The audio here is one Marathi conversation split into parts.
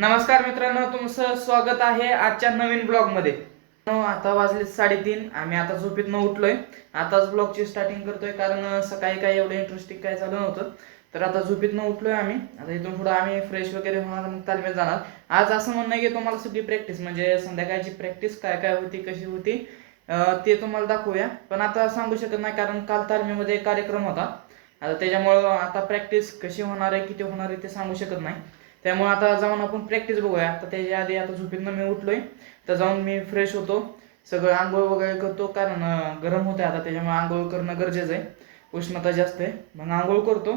नमस्कार मित्रांनो, तुमचं स्वागत आहे आजच्या नवीन ब्लॉग मध्ये. आता वाजले 3:30. आम्ही आता झोपेतून उठलोय. आताच ब्लॉगची स्टार्टिंग करतोय कारण सकाळी काय एवढं इंटरेस्टिंग काय झालं नव्हतं. तर आता झोपेतून उठलोय आम्ही. आता इथून पुढे आम्ही फ्रेश वगैरे होणार, मग तालमीत जाणार. आज असं म्हणणं आहे की तुम्हाला सगळी प्रॅक्टिस म्हणजे संध्याकाळची प्रॅक्टिस काय काय होती, कशी होती ते तुम्हाला दाखवूया. पण आता सांगू शकत नाही कारण काल तालमीमध्ये एक कार्यक्रम होता. आता त्याच्यामुळं आता प्रॅक्टिस कशी होणार आहे, किती होणार आहे ते सांगू शकत नाही. त्यामुळे आता जाऊन आपण प्रॅक्टिस बघूया. आता त्याच्या आधी आता झोपेतनं मी उठलोय, तर जाऊन मी फ्रेश होतो, सगळं आंघोळ वगैरे करतो कारण गरम होते आता, त्याच्यामुळे आंघोळ करणं गरजेचं आहे. उष्णता जास्त आहे. मग आंघोळ करतो,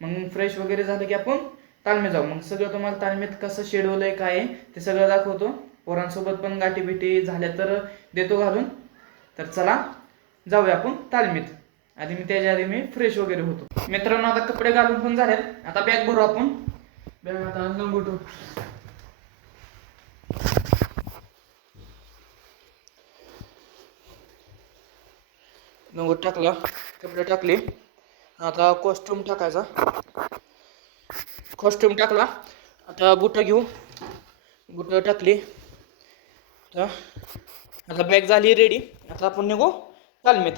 मग फ्रेश वगैरे झालं की आपण तालमीत जाऊ. मग सगळं तुम्हाला तालमीत कसं शेड्यूल आहे काय आहे ते सगळं दाखवतो. पोरांसोबत पण गाठी बिठी झाल्या तर देतो घालून. तर चला जाऊया आपण तालमीत. त्याच्या आधी मी फ्रेश वगैरे होतो. मित्रांनो आता कपडे घालून पण झालेत. आता बॅग भरू आपण. बॅग आता लंगोटू. लंगोट टाकला, कपडे टाकले. आता कॉस्ट्युम टाकायचा. कॉस्ट्युम टाकला. आता बुट घेऊ. बुट टाकली. आता बॅग झाली रेडी. आता आपण निघू तालमीत.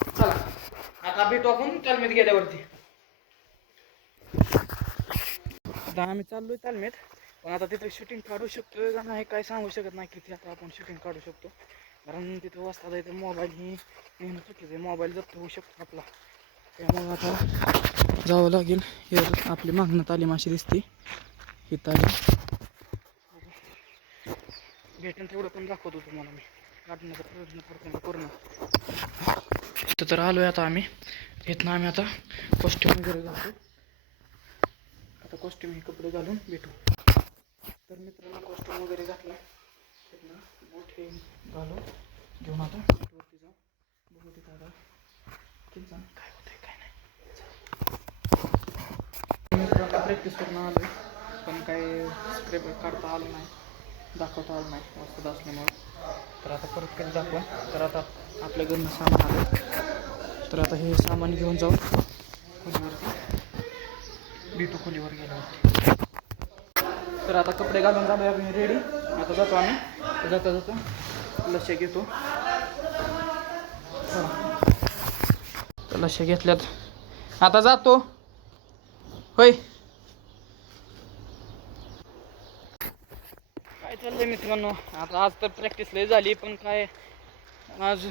चला आता भेटू आपण तालमीत गेल्यावरती. आता आम्ही चाललोय तालमीत, पण आता तिथे शूटिंग काढू शकतो का नाही काय सांगू शकत नाही. किती आता आपण शूटिंग काढू शकतो कारण तिथे वाजता जायचं. मोबाईल ही नेहमी चुकीचं आहे, मोबाईल जप्त होऊ शकतो आपला. त्यामुळे आता जावं लागेल. हे आपली मागणं तालीम अशी दिसते. ही तालीम भेटेन तेवढं पण दाखवतो तुम्हाला मी. काढण्याचा प्रयत्न करतो पूर्ण. तर आलोय आता आम्ही. इथनं आम्ही आता कॉस्ट्युम वगैरे घालतो. आता कॉस्ट्युम हे कपडे घालून भेटू. तर मित्रांनो कॉस्ट्युम वगैरे घातला. तिथनं बूट हे घालून घेऊन आता वरती जाऊ. बघू तिथं आता किती जण काय होतंय काय नाही. मित्रांनो प्रॅक्टिस करून आलोय, पण काय स्प्रे काढता आलं नाही, दाखवता आलं नाही वाजता असल्यामुळं. तर आता परत कधी दाखवा. तर आता आपल्या घरनं सामान आलं, तर आता हे सामान घेऊन जाऊ खोलीवरती. भेटू खोलीवर गेल्यावरती. तर आता कपडे घालून झालो आम्ही रेडी. आता जातो आम्ही. जाता लक्ष घेतो. लक्ष घेतल्यात. आता जातो होय. काय चाललंय मित्रांनो, आता आज तर प्रॅक्टिस लय झाली, पण काय आज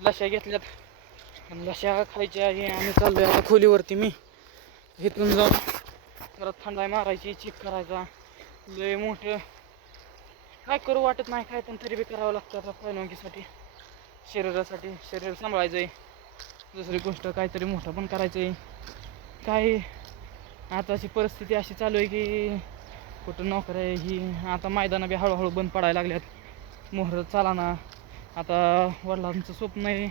लशा घेतल्यात. पण लशा खायच्या आहे. आम्ही चाललोय आता खोलीवरती. मी इथून जाऊन परत थंडाई मारायची, चेक करायचा. लय मोठं काय करू वाटत नाही काय, पण तरी बी करावं लागतं आता पैलवानकीसाठी, शरीरासाठी. शरीर सांभाळायचं आहे. दुसरी गोष्ट काहीतरी मोठं पण करायचं आहे. काय आताची परिस्थिती अशी चालू आहे की कुठं नोकऱ्या ही आता मैदानं बी हळूहळू बंद पडायला लागल्यात. मोहर चालाना. आता वडिलांचं स्वप्न आहे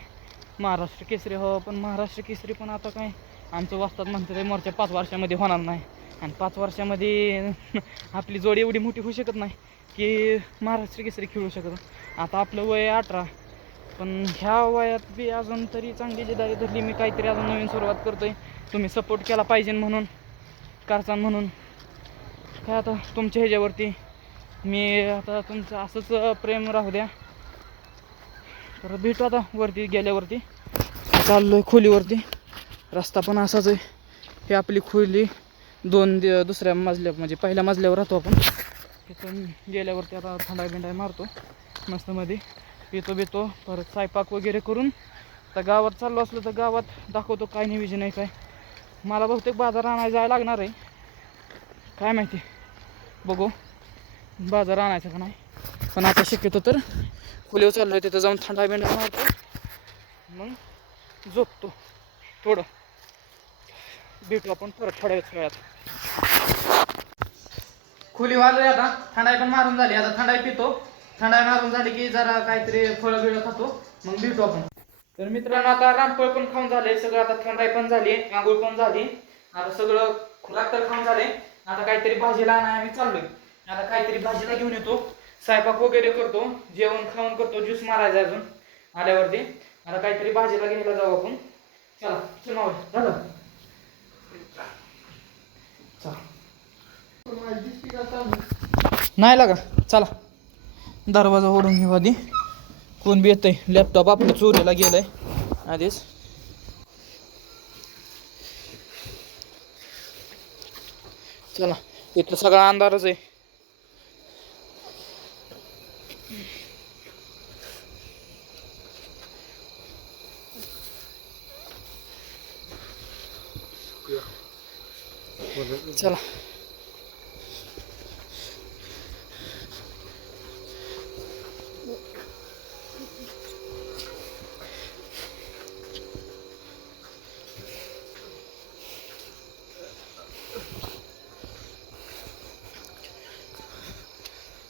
महाराष्ट्र केसरी हो, पण महाराष्ट्र केसरी पण आता काय आमचं वाजतात म्हणतं ते मोर्चा 5 वर्षामध्ये होणार नाही. आणि 5 वर्षामध्ये आपली जोडी एवढी मोठी होऊ शकत नाही की महाराष्ट्र केसरी खेळू शकत. आता आपलं वय 18, पण ह्या वयात बी अजून तरी चांगली जिद्द धरली. मी काहीतरी अजून नवीन सुरुवात करतोय. तुम्ही सपोर्ट केला पाहिजे म्हणून करसान म्हणून काय आता तुमच्या ह्याच्यावरती. मी आता तुमचं असंच प्रेम राहू द्या. तर भेटू आता वरती गेल्यावरती. चाललोय खोलीवरती. रस्ता पण असाच आहे. ही आपली खोली दुसऱ्या मजल्या म्हणजे पहिल्या मजल्यावर राहतो आपण. तिथून गेल्यावरती आता थंडाई बिंडाई मारतो मस्तमध्ये. पितो परत स्वयंपाक वगैरे करून आता गावात चाललो असलो तर गावात दाखवतो काय नियोजन आहे काय. मला बहुतेक बाजार आणायला जायला लागणार आहे, काय माहिती बघू बाजार आणायचा का नाही. पण आता शक्यतो तर खोलीवर चाललो आहे, तिथं जाऊन थंडाई बिंडाई मारतो, मग झोपतो थोडं. भेटू आपण परत थोड्या वेळात. खोली वाजलोय आता. थंडाई पण मारून झाली. आता थंडाई पितो. थंडाई मारून झाली की जरा काहीतरी फळं बिळं खातो, मग भेटू आपण. तर मित्रांनो आता रामफळ पण खाऊन झाले सगळं. आता थंडाई पण झाली, आंघोळ पण झाली. आता सगळं खुराक तर खाऊन झाले. आता काहीतरी भाजीला आणाय आम्ही चाललोय. आता काहीतरी भाजीला घेऊन येतो, स्वयंपाक वगैरे करतो, जेवण खाऊन करतो, ज्यूस मारायचा अजून आल्यावरती. आता काहीतरी भाजीला घ्यायला जाऊ आपण. चला चला झालं. चला नाही लागा. चला दरवाजा ओढून घेऊ आधी. कोण बी येतंय. लॅपटॉप आपलं चोरीला गेलंय आधीच. चला इथं सगळा अंधारच आहे. चला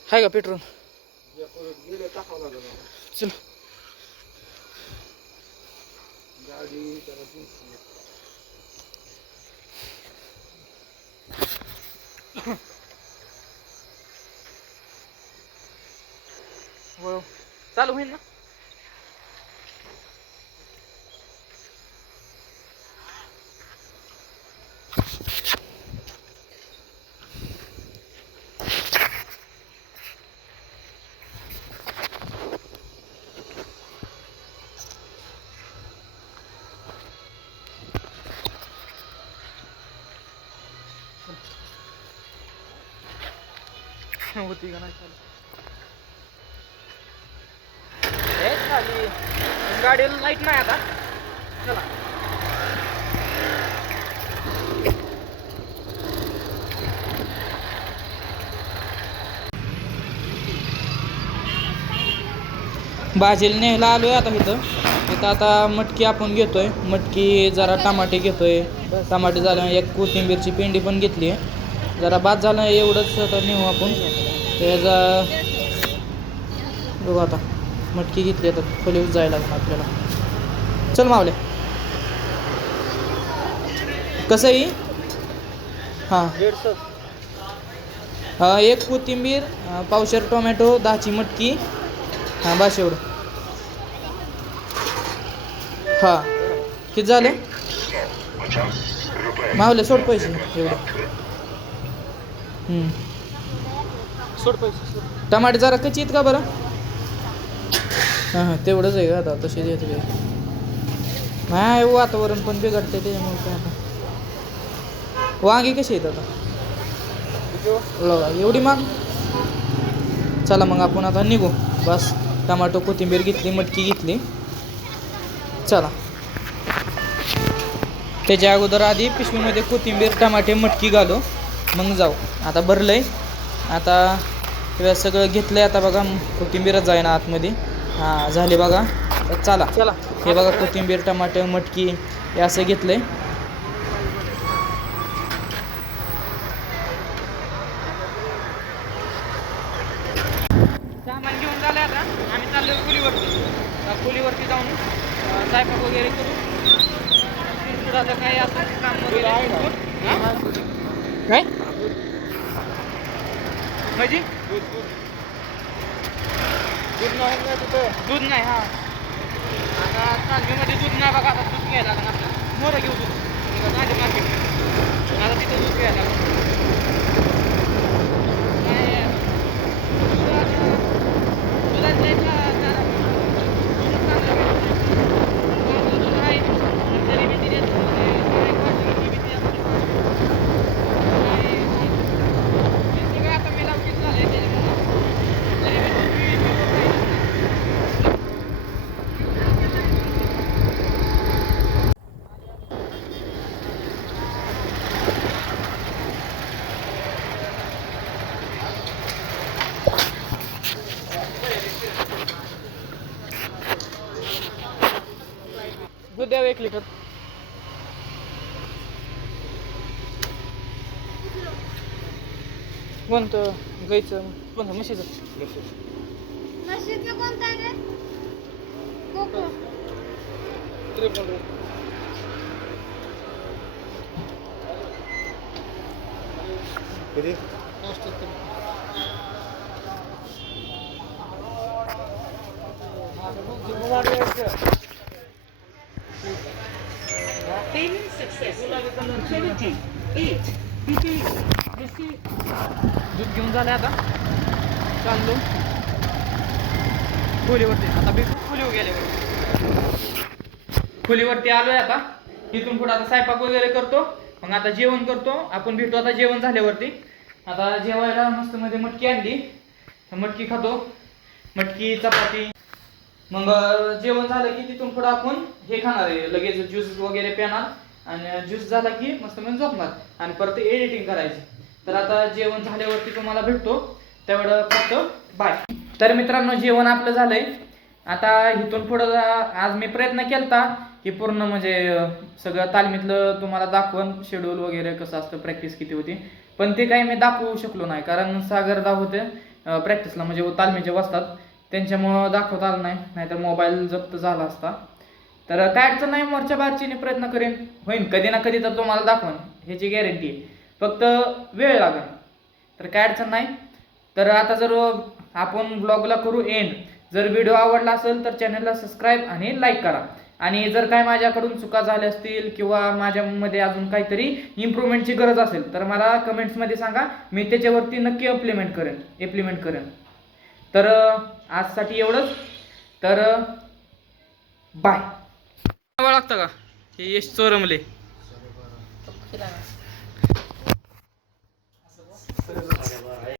हाय का पेट्रोल? चल चालू होईल ना. होती का नाही चालू. गाडीला लाईट नाही आता. चला भाजीला न्यायला आलोय आता. इथं आता मटकी आपण घेतोय. मटकी जरा टमाटे घेतोय. टमाटे झालं. एक कोथिंबीरची पेंडी पण घेतली आहे. जरा बाद झालं एवढंच तर नेऊ आपण. त्याचा बघू आता. मटकी घेतली आता खोलीवर जायला लागणार आपल्याला. चल मावले. कसं आहे? हां 150. एक कोथिंबीर, पावशेर टोमॅटो, 10ची मटकी. हां बस एवढं. हां किती झाले मावले? सोड पैसे एवढं. सोड पैसे. टमाटे जरा कच्ची आहेत का बरं? हां तेवढंच आहे का आता? तसे देत नाही. वातावरण पण बिघडते त्याच्यामुळे काय आता. वांगी कशी आहेत आता? एवढी माग. चला मग आपण आता निघू. बस टमाटो कोथिंबीर घेतली, मटकी घेतली. चला त्याच्या अगोदर आधी पिशवीमध्ये कोथिंबीर, टमाटे, मटकी घालू मग जाऊ. आता भरलंय. आता सगळं घेतलंय. आता बघा कोथिंबीरच जाईना आतमध्ये. हां झाले बघा. चला चला हे बघा कोथिंबीर, टमाटे, मटकी हे असं घेतलंय. सामान घेऊन झालं. आता आम्ही चाललो खोलीवरती जाऊन स्वयंपाक वगैरे करू. थोडासा काही असं काम वगैरे आहे का? काय म्हणजे दूध नाही तिथं? दूध नाही. हां आता तांदूळमध्ये दूध नाही बघा. आता दूध घ्यायला लागणार आपल्याला. मोरं घेऊ दूध तांदूळ मार्केट. आता तिथं दूध घ्यायला लागणार. दूध द्यावं 1 लिटर. कोणतं गाईचं? कोणतं म्हशीचं? म्हशीचं कोणतं आहे रे? कोको. 53. किती? 78 BP. दूध घेऊन झालं आता चाललो खोलीवरती. आता भेटू खोलीवर गेल्यावर. खोलीवरती आलोय आता. इथून पुढे आता स्वयंपाक वगैरे करतो, मग आता जेवण करतो. आपण भेटू आता जेवण झाल्यावरती. आता जेवायला मस्त मध्ये मटकी आणली, मटकी खातो, मटकी चपाती. मग जेवण झालं की तिथून पुढे आपण हे खाणार आहे, लगेच ज्यूस वगैरे पिणार आणि ज्यूस झाला की मस्त मध्ये झोपणार आणि परत एडिटिंग करायची. तर आता जेवण झाल्यावरती तुम्हाला भेटतो तेवढं फक्त बाय. तर मित्रांनो जेवण आपलं झालंय. आता इथून पुढं आज मी प्रयत्न केलता की पूर्ण म्हणजे सगळं तालमीतलं तुम्हाला दाखवून शेड्यूल वगैरे कसं असतं, प्रॅक्टिस किती होती, पण ते काही मी दाखवू शकलो नाही कारण सागर होते प्रॅक्टिसला म्हणजे तालमीचे वाजतात, त्यांच्यामुळं दाखवता आलं नाही, नाहीतर मोबाईल जप्त झाला असता. तर काय अडचण नाही, मोर्चा बारचीने प्रयत्न करेन, होईन कधी ना कधी तर तुम्हाला दाखवून, ह्याची गॅरंटी आहे. फक्त वेळ लागेल, तर काय अडचण नाही. तर आता जर आपण ब्लॉगला करू एंड. जर व्हिडिओ आवडला असेल तर चॅनलला सबस्क्राईब आणि लाईक करा. आणि जर काय माझ्याकडून चुका झाल्या असतील किंवा माझ्यामध्ये अजून काहीतरी इम्प्रूव्हमेंटची गरज असेल तर मला कमेंट्समध्ये सांगा, मी त्याच्यावरती नक्की इम्प्लिमेंट करेन. तर आजसाठी एवढंच. तर बाय. लागतं का हे यश चोरमले.